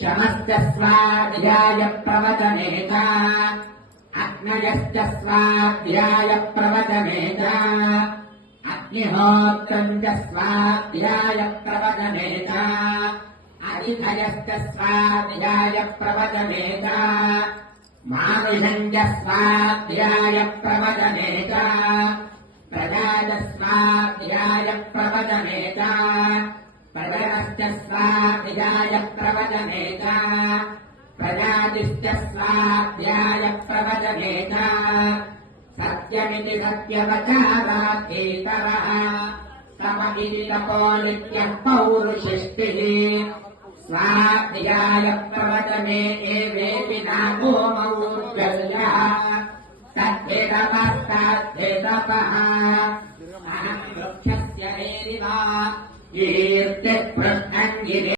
शमश्च स्वाध्याय प्रवचने च अग्नयश्च स्वाध्याय प्रवचने च अग्निहोत्रम् च स्वाध्याय प्रवचने च अतिथयश्च स्वाध्याय प्रवचने च मानुषम् च स्वाध्याय प्रवचने च प्रजाच स्वाध्याय प्रवचने च प्रजनश्च स्वाध्याय प्रवचने च प्रजातिश्च स्वाध्याय प्रवचने च सत्यमिति सत्यवचारात् तम इति तपो नित्यः पौरुषिष्टिः स्वाध्याय प्रवचने एवेपि नागो मौर्जल्यः तद्धेतपः अहम् वृक्षस्य हेरिवा कीर्तिः पृथङ्गिरे